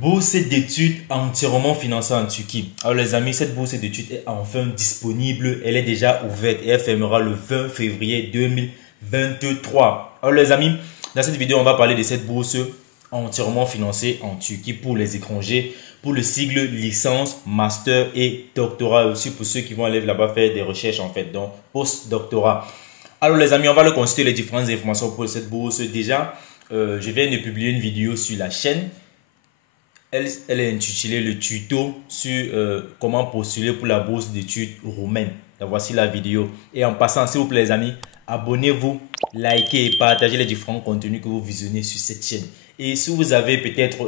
Bourse d'études entièrement financée en Turquie. Alors les amis, cette bourse d'études est enfin disponible. Elle est déjà ouverte et elle fermera le 20 février 2023. Alors les amis, dans cette vidéo, on va parler de cette bourse entièrement financée en Turquie pour les étrangers, pour le sigle licence, master et doctorat, aussi pour ceux qui vont aller là-bas faire des recherches en fait, donc post-doctorat. Alors les amis, on va le consulter les différentes informations pour cette bourse. Déjà, je viens de publier une vidéo sur la chaîne. Elle est intitulée le tuto sur comment postuler pour la bourse d'études roumaine. Donc voici la vidéo. Et en passant, s'il vous plaît les amis, abonnez-vous, likez et partagez les différents contenus que vous visionnez sur cette chaîne. Et si vous avez peut-être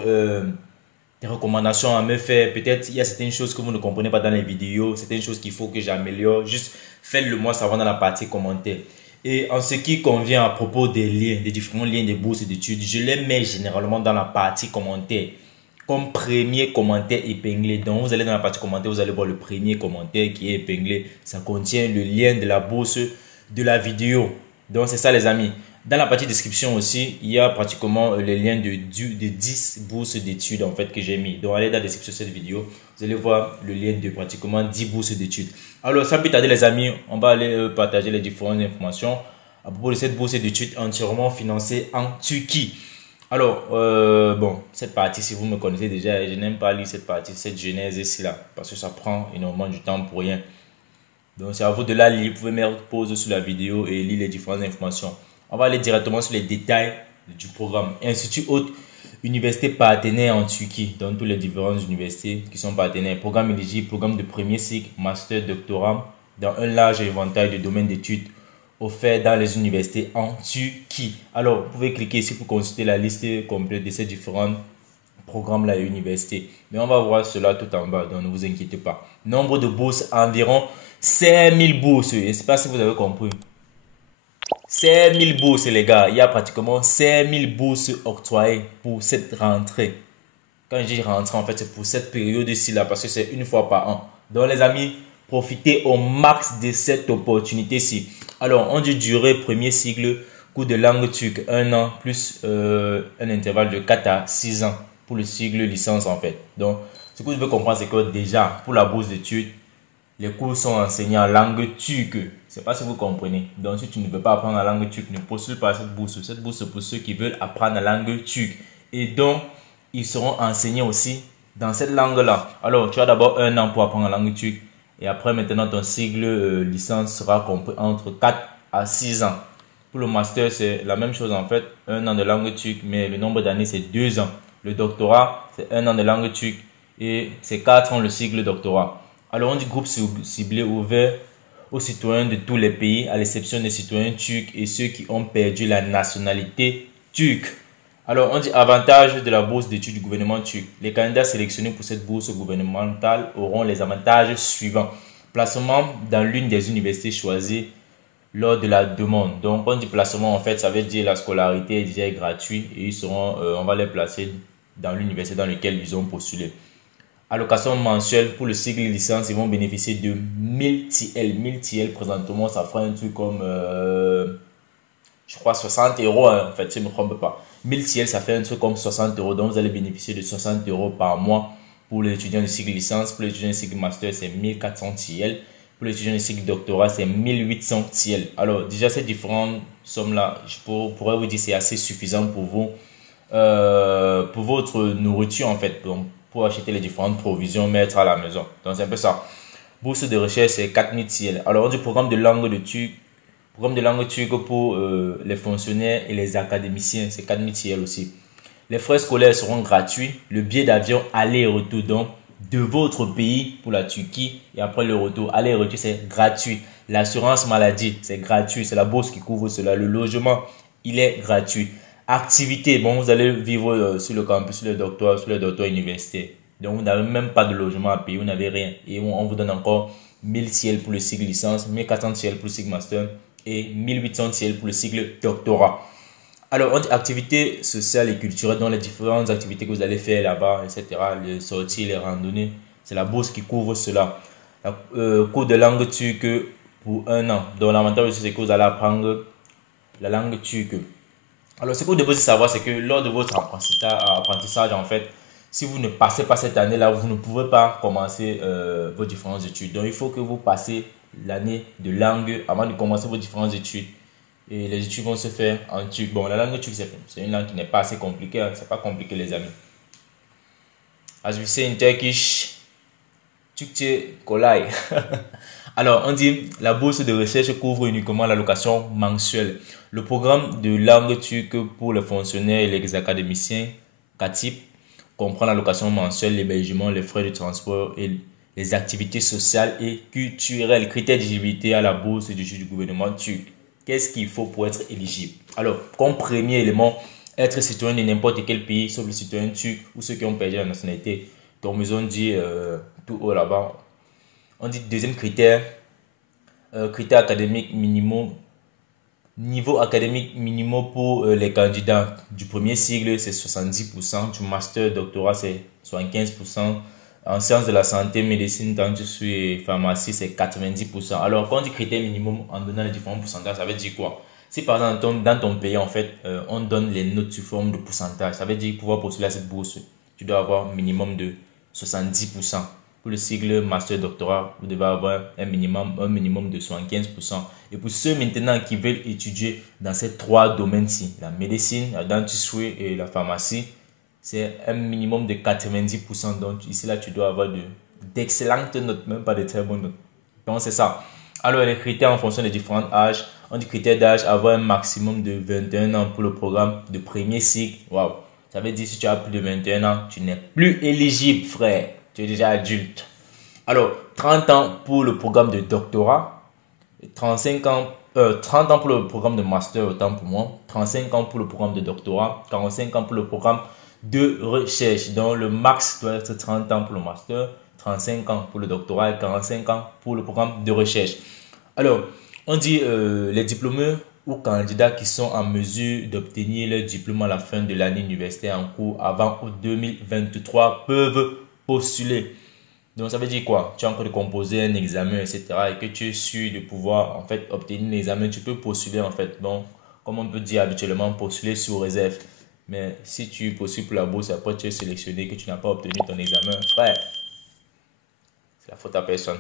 des recommandations à me faire, peut-être il y a certaines choses que vous ne comprenez pas dans les vidéos, certaines choses qu'il faut que j'améliore, juste faites-le moi savoir dans la partie commentaires. Et en ce qui convient à propos des liens, des différents liens des bourses d'études, je les mets généralement dans la partie commentaires. Comme premier commentaire épinglé. Donc, vous allez dans la partie commentaire, vous allez voir le premier commentaire qui est épinglé. Ça contient le lien de la bourse de la vidéo. Donc, c'est ça les amis. Dans la partie description aussi, il y a pratiquement les liens de 10 bourses d'études en fait que j'ai mis. Donc, allez dans la description de cette vidéo. Vous allez voir le lien de pratiquement 10 bourses d'études. Alors, sans plus tarder les amis, on va aller partager les différentes informations à propos de cette bourse d'études entièrement financée en Turquie. Alors, bon, cette partie, si vous me connaissez déjà, je n'aime pas lire cette partie, cette genèse ici là, parce que ça prend énormément du temps pour rien. Donc, c'est à vous de la lire. Vous pouvez mettre pause sur la vidéo et lire les différentes informations. On va aller directement sur les détails du programme. Institut Haute, université partenaire en Turquie, dans toutes les différentes universités qui sont partenaires. Programme éligible, programme de premier cycle, master, doctorat, dans un large éventail de domaines d'études offert dans les universités en Turquie. Alors, vous pouvez cliquer ici pour consulter la liste complète de ces différents programmes-là et universités. Mais on va voir cela tout en bas, donc ne vous inquiétez pas. Nombre de bourses, environ 5000 bourses. Je ne sais pas si vous avez compris. 5000 bourses, les gars. Il y a pratiquement 5000 bourses octroyées pour cette rentrée. Quand je dis rentrée, en fait, c'est pour cette période-ci, là, parce que c'est une fois par an. Donc, les amis, profitez au max de cette opportunité-ci. Alors, on dit durée premier cycle, cours de langue turque 1 an, plus un intervalle de 4 à 6 ans pour le cycle licence en fait. Donc, ce que je veux comprendre, c'est que déjà, pour la bourse d'études, les cours sont enseignés en langue turque. Je ne sais pas si vous comprenez. Donc, si tu ne veux pas apprendre la langue turque, ne postule pas à cette bourse. Cette bourse, c'est pour ceux qui veulent apprendre la langue turque. Et donc, ils seront enseignés aussi dans cette langue-là. Alors, tu as d'abord 1 an pour apprendre la langue turque. Et après, maintenant, ton cycle licence sera compris entre 4 à 6 ans. Pour le master, c'est la même chose en fait. 1 an de langue turque, mais le nombre d'années, c'est 2 ans. Le doctorat, c'est 1 an de langue turque et c'est 4 ans le cycle doctorat. Alors, on dit groupe ciblé ouvert aux citoyens de tous les pays, à l'exception des citoyens turcs et ceux qui ont perdu la nationalité turque. Alors, on dit avantage de la bourse d'études du gouvernement turc. Les candidats sélectionnés pour cette bourse gouvernementale auront les avantages suivants. Placement dans l'une des universités choisies lors de la demande. Donc, on dit placement, en fait, ça veut dire la scolarité est déjà gratuite et ils seront, on va les placer dans l'université dans laquelle ils ont postulé. Allocation mensuelle pour le cycle licence, ils vont bénéficier de 1000 TL. 1000 TL, présentement, ça fera un truc comme, je crois, 60 euros, hein, en fait, si je ne me trompe pas. 1000 TL, ça fait un truc comme 60 euros. Donc, vous allez bénéficier de 60 euros par mois pour les étudiants de cycle licence. Pour les étudiants de cycle master, c'est 1400 TL. Pour les étudiants de cycle doctorat, c'est 1800 TL. Alors, déjà, ces différentes sommes-là, je pourrais vous dire c'est assez suffisant pour vous, pour votre nourriture, en fait, pour acheter les différentes provisions, mettre à la maison. Donc, c'est un peu ça. Bourse de recherche, c'est 4000 TL. Alors, on dit programme de langue de turc. Programme de langue turque pour les fonctionnaires et les académiciens, c'est 4000 TL aussi. Les frais scolaires seront gratuits. Le billet d'avion aller et retour donc de votre pays pour la Turquie et après le retour. Aller et retour, c'est gratuit. L'assurance maladie, c'est gratuit. C'est la bourse qui couvre cela. Le logement, il est gratuit. Activité, bon, vous allez vivre sur le campus, sur le doctorat universitaire. Donc, vous n'avez même pas de logement à payer, vous n'avez rien. Et on vous donne encore 1000 ciels pour le cycle licence, 1400 ciels pour le cycle master et 1800 ciels pour le cycle doctorat. Alors, on dit activités sociales et culturelles, dans les différentes activités que vous allez faire là-bas, etc. Les sorties, les randonnées, c'est la bourse qui couvre cela. Cours de langue turque pour 1 an. Donc, l'avantage c'est que vous allez apprendre la langue turque. Alors, ce que vous devez aussi savoir, c'est que lors de votre apprentissage, en fait, Si vous ne passez pas cette année-là, vous ne pouvez pas commencer vos différentes études. Donc, il faut que vous passez l'année de langue avant de commencer vos différentes études. Et les études vont se faire en turc. Bon, la langue turque, c'est une langue qui n'est pas assez compliquée. Hein. C'est pas compliqué, les amis. As we say in Turkish, Türkçe kolay. Alors, on dit la bourse de recherche couvre uniquement l'allocation mensuelle. Le programme de langue turque pour les fonctionnaires et les académiciens, KATIP, comprend l'allocation mensuelle, l'hébergement, les frais de transport et les activités sociales et culturelles. Critères d'éligibilité à la bourse du gouvernement turc. Qu'est-ce qu'il faut pour être éligible? Alors, comme premier élément, être citoyen de n'importe quel pays, sauf les citoyens turcs ou ceux qui ont perdu la nationalité. Comme ils ont dit tout haut là-bas. On dit deuxième critère, critère académique minimum. Niveau académique minimum pour les candidats du premier cycle, c'est 70%. Du master, doctorat, c'est 75%. En sciences de la santé, médecine, dentistry et pharmacie, c'est 90%. Alors, quand on dit critère minimum en donnant les différents pourcentages, ça veut dire quoi? Si par exemple, dans ton pays, en fait, on donne les notes sous forme de pourcentage, ça veut dire pouvoir postuler à cette bourse, tu dois avoir un minimum de 70%. Pour le cycle master doctorat, vous devez avoir un minimum de 75%. Et pour ceux maintenant qui veulent étudier dans ces trois domaines-ci, la médecine, la dentistry et la pharmacie, c'est un minimum de 90%. Donc ici, là, tu dois avoir d'excellentes notes, même pas de très bonnes notes. Donc c'est ça. Alors les critères en fonction des différents âges. On dit critère d'âge, avoir un maximum de 21 ans pour le programme de premier cycle. Waouh! Ça veut dire si tu as plus de 21 ans, tu n'es plus éligible, frère. Tu es déjà adulte. Alors, 30 ans pour le programme de doctorat, 30 ans pour le programme de master, autant pour moi, 35 ans pour le programme de doctorat, 45 ans pour le programme de recherche. Donc, le max doit être 30 ans pour le master, 35 ans pour le doctorat et 45 ans pour le programme de recherche. Alors, on dit les diplômés ou candidats qui sont en mesure d'obtenir leur diplôme à la fin de l'année universitaire en cours avant août 2023 peuvent postuler. Donc ça veut dire quoi? Tu as encore de composer un examen, etc. et que tu es sûr de pouvoir en fait obtenir l'examen, tu peux postuler en fait. Donc, comme on peut dire habituellement, postuler sous réserve. Mais si tu postules pour la bourse, après tu es sélectionné, que tu n'as pas obtenu ton examen, frère, c'est la faute à personne.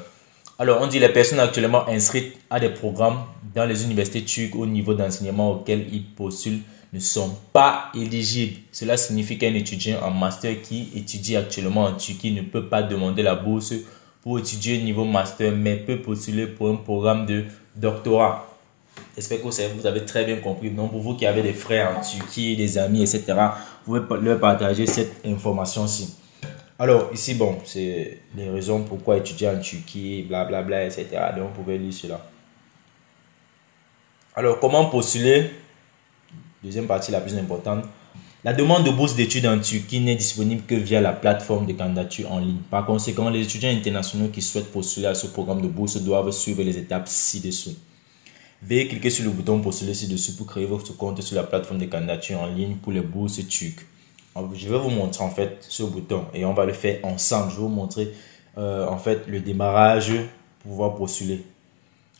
Alors, on dit les personnes actuellement inscrites à des programmes dans les universités turques au niveau d'enseignement auquel ils postulent ne sont pas éligibles. Cela signifie qu'un étudiant en master qui étudie actuellement en Turquie ne peut pas demander la bourse pour étudier au niveau master, mais peut postuler pour un programme de doctorat. J'espère que vous avez très bien compris. Donc, pour vous qui avez des frères en Turquie, des amis, etc., vous pouvez leur partager cette information-ci. Alors, ici, bon, c'est les raisons pourquoi étudier en Turquie, blablabla, etc. Donc, vous pouvez lire cela. Alors, comment postuler? Deuxième partie la plus importante. La demande de bourse d'études en Turquie n'est disponible que via la plateforme de candidature en ligne. Par conséquent, les étudiants internationaux qui souhaitent postuler à ce programme de bourse doivent suivre les étapes ci-dessous. Veuillez cliquer sur le bouton postuler ci-dessous pour créer votre compte sur la plateforme de candidature en ligne pour les bourses turques. Je vais vous montrer en fait ce bouton et on va le faire ensemble. Je vais vous montrer en fait le démarrage pour pouvoir postuler.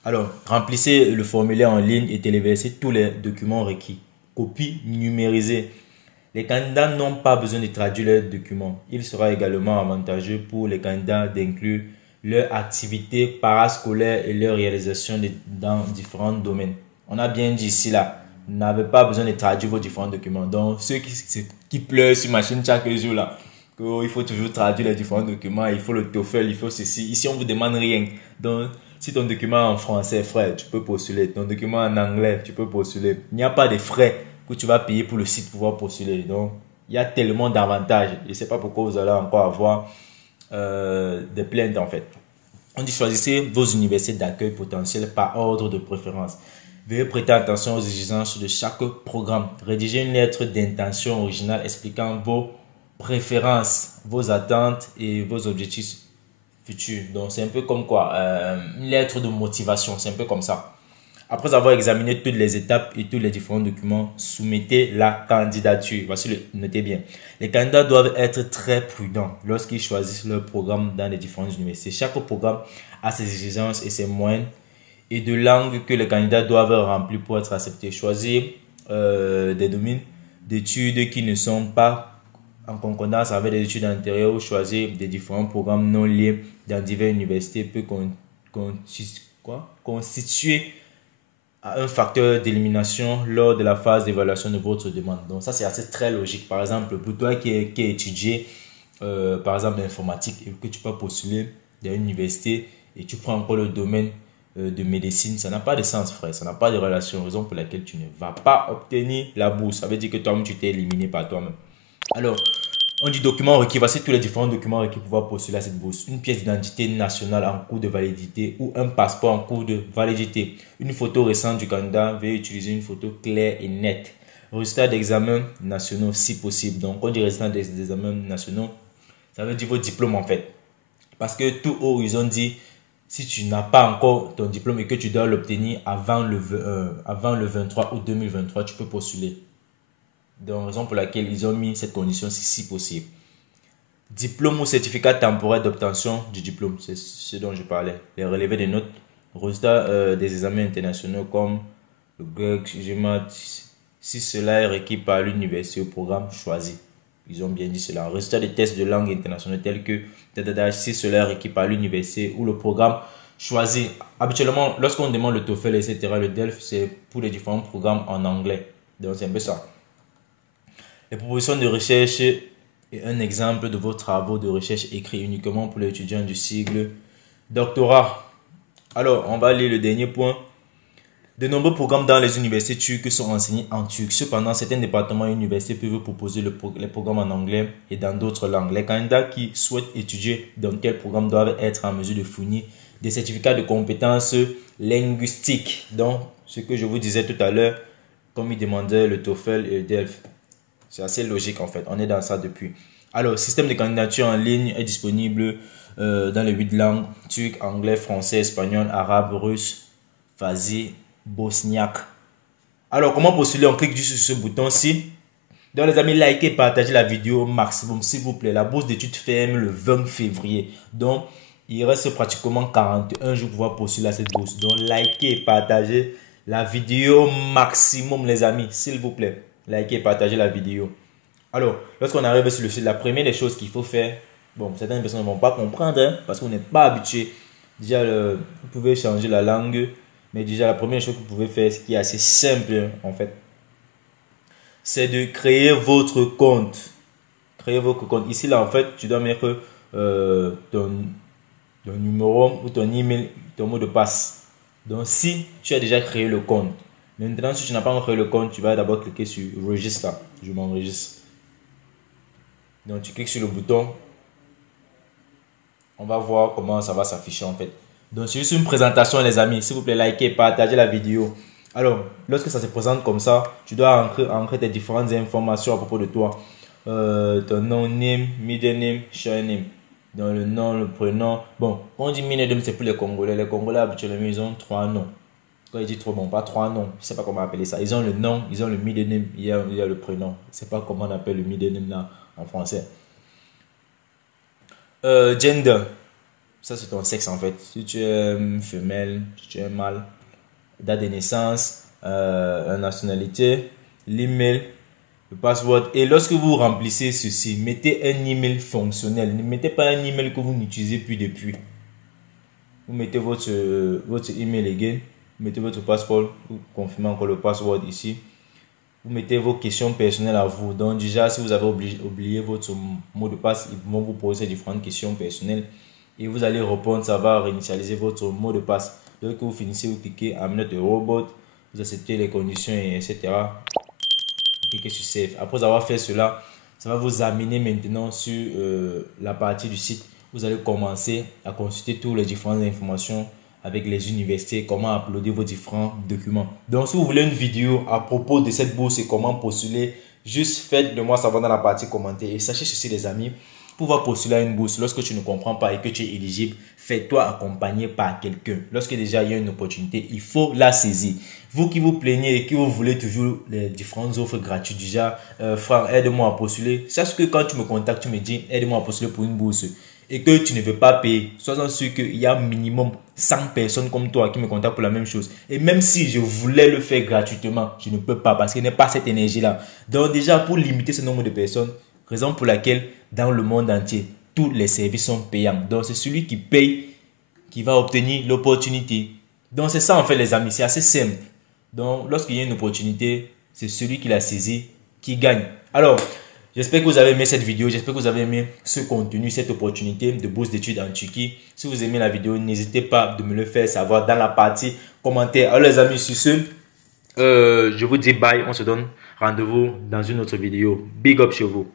Alors, remplissez le formulaire en ligne et téléversez tous les documents requis. Copie numérisée. Les candidats n'ont pas besoin de traduire leurs documents. Il sera également avantageux pour les candidats d'inclure leur activité parascolaire et leur réalisation dans différents domaines. On a bien dit ici là, vous n'avez pas besoin de traduire vos différents documents. Donc ceux qui pleurent sur ma chaîne chaque jour là, qu'il faut toujours traduire les différents documents, il faut le TOEFL, il faut ceci. Ici on vous demande rien. Donc si ton document est en français, frère, tu peux postuler. Ton document en anglais, tu peux postuler. Il n'y a pas de frais que tu vas payer pour le site pour pouvoir postuler. Donc il y a tellement d'avantages. Je ne sais pas pourquoi vous allez encore avoir des plaintes en fait. On dit choisissez vos universités d'accueil potentiels par ordre de préférence. Veuillez prêter attention aux exigences de chaque programme. Rédigez une lettre d'intention originale expliquant vos préférences, vos attentes et vos objectifs futurs. Donc c'est un peu comme quoi une lettre de motivation, c'est un peu comme ça. Après avoir examiné toutes les étapes et tous les différents documents, soumettez la candidature. Voici notez bien. Les candidats doivent être très prudents lorsqu'ils choisissent leur programme dans les différentes universités. Chaque programme a ses exigences et ses moyens et de langues que les candidats doivent remplir pour être acceptés. Choisir des domaines d'études qui ne sont pas en concordance avec des études antérieures ou choisir des différents programmes non liés dans diverses universités peut constituer un facteur d'élimination lors de la phase d'évaluation de votre demande. Donc ça, c'est assez très logique. Par exemple, pour toi qui étudie par exemple l'informatique et que tu peux postuler dans une université et tu prends encore le domaine de médecine, ça n'a pas de sens, frère. Ça n'a pas de relation, raison pour laquelle tu ne vas pas obtenir la bourse. Ça veut dire que toi-même, tu t'es éliminé par toi-même. Alors, on dit documents requis. Voici tous les différents documents requis pour pouvoir postuler à cette bourse. Une pièce d'identité nationale en cours de validité ou un passeport en cours de validité. Une photo récente du candidat. Veuillez utiliser une photo claire et nette. Résultats d'examens nationaux si possible. Donc, on dit résultats des examens nationaux. Ça veut dire vos diplômes en fait. Parce que tout haut, ils ont dit, si tu n'as pas encore ton diplôme et que tu dois l'obtenir avant le 23 août 2023, tu peux postuler. Donc, raison pour laquelle ils ont mis cette condition si possible. Diplôme ou certificat temporaire d'obtention du diplôme, c'est ce dont je parlais. Les relevés des notes, résultats des examens internationaux comme le grec, GMAT, si cela est requis par l'université ou programme choisi. Ils ont bien dit cela. Résultats des tests de langue internationale tels que si cela est requis par l'université ou le programme choisi. Habituellement, lorsqu'on demande le TOEFL, etc., le DELF, c'est pour les différents programmes en anglais. Donc, c'est un peu ça. Les propositions de recherche et un exemple de vos travaux de recherche écrits uniquement pour les étudiants du cycle doctorat. Alors, on va lire le dernier point. De nombreux programmes dans les universités turques sont enseignés en turc. Cependant, certains départements et universités peuvent proposer les programmes en anglais et dans d'autres langues. Les candidats qui souhaitent étudier dans quel programme doivent être en mesure de fournir des certificats de compétences linguistiques. Donc, ce que je vous disais tout à l'heure, comme ils demandaient le TOEFL et le DELF. C'est assez logique en fait. On est dans ça depuis. Alors, le système de candidature en ligne est disponible dans les 8 langues. Turc, anglais, français, espagnol, arabe, russe, farsi, bosniaque. Alors, comment postuler? On clique juste sur ce bouton-ci. Donc, les amis, likez et partagez la vidéo au maximum, s'il vous plaît. La bourse d'études ferme le 20 février. Donc, il reste pratiquement 41 jours pour pouvoir postuler à cette bourse. Donc, likez et partagez la vidéo au maximum, les amis, s'il vous plaît. Likez et partagez la vidéo. Alors, lorsqu'on arrive sur le site, la première des choses qu'il faut faire, bon, certaines personnes ne vont pas comprendre hein, parce qu'on n'est pas habitué. Déjà, vous pouvez changer la langue, mais déjà, la première chose que vous pouvez faire, ce qui est assez simple en fait, c'est de créer votre compte. Créer votre compte. Ici, là, en fait, tu dois mettre ton numéro ou ton email, ton mot de passe. Donc, si tu as déjà créé le compte, maintenant, si tu n'as pas encore créé le compte, tu vas d'abord cliquer sur Registre. Je m'enregistre. Donc, tu cliques sur le bouton. On va voir comment ça va s'afficher en fait. Donc, c'est juste une présentation, les amis. S'il vous plaît, likez, partagez la vidéo. Alors, lorsque ça se présente comme ça, tu dois entrer tes différentes informations à propos de toi. Ton nom, name, middle name, share name. Dans le nom, le prénom. Bon, quand on dit middle name, c'est pour les Congolais. Les Congolais, habituellement, ils ont 3 noms. Quand ils disent trop bon, pas 3 noms, je ne sais pas comment appeler ça. Ils ont le nom, ils ont le middle name, il y a le prénom. Je ne sais pas comment on appelle le middle name là en français. Gender, ça c'est ton sexe en fait. Si tu es femelle, si tu es mâle, date de naissance, la nationalité, l'email, le password. Et lorsque vous remplissez ceci, mettez un email fonctionnel. Ne mettez pas un email que vous n'utilisez plus depuis. Vous mettez votre email again. Mettez votre passeport, vous confirmez encore le password ici. Vous mettez vos questions personnelles à vous. Donc déjà, si vous avez oublié votre mot de passe, ils vont vous poser différentes questions personnelles. Et vous allez répondre, ça va réinitialiser votre mot de passe. Donc vous finissez, vous cliquez I'm not a robot. Vous acceptez les conditions, etc. Vous cliquez sur Save. Après avoir fait cela, ça va vous amener maintenant sur la partie du site. Vous allez commencer à consulter toutes les différentes informations avec les universités, comment uploader vos différents documents. Donc, si vous voulez une vidéo à propos de cette bourse et comment postuler, juste faites-le-moi savoir dans la partie commentaires. Et sachez ceci, les amis, pour pouvoir postuler à une bourse, lorsque tu ne comprends pas et que tu es éligible, fais-toi accompagner par quelqu'un. Lorsque déjà il y a une opportunité, il faut la saisir. Vous qui vous plaignez et qui vous voulez toujours les différentes offres gratuites, déjà, frère, aide-moi à postuler. Sache que quand tu me contactes, tu me dis, aide-moi à postuler pour une bourse, et que tu ne veux pas payer, sois sûr qu'il y a minimum 100 personnes comme toi qui me contactent pour la même chose. Et même si je voulais le faire gratuitement, je ne peux pas parce qu'il n'y a pas cette énergie-là. Donc déjà, pour limiter ce nombre de personnes, Raison pour laquelle dans le monde entier, tous les services sont payants. Donc c'est celui qui paye qui va obtenir l'opportunité. Donc c'est ça en fait les amis, c'est assez simple. Donc lorsqu'il y a une opportunité, c'est celui qui l'a saisi qui gagne. Alors, j'espère que vous avez aimé cette vidéo, j'espère que vous avez aimé ce contenu, cette opportunité de bourse d'études en Turquie. Si vous aimez la vidéo, n'hésitez pas de me le faire savoir dans la partie commentaires. Alors les amis, sur ce, je vous dis bye, on se donne rendez-vous dans une autre vidéo. Big up chez vous.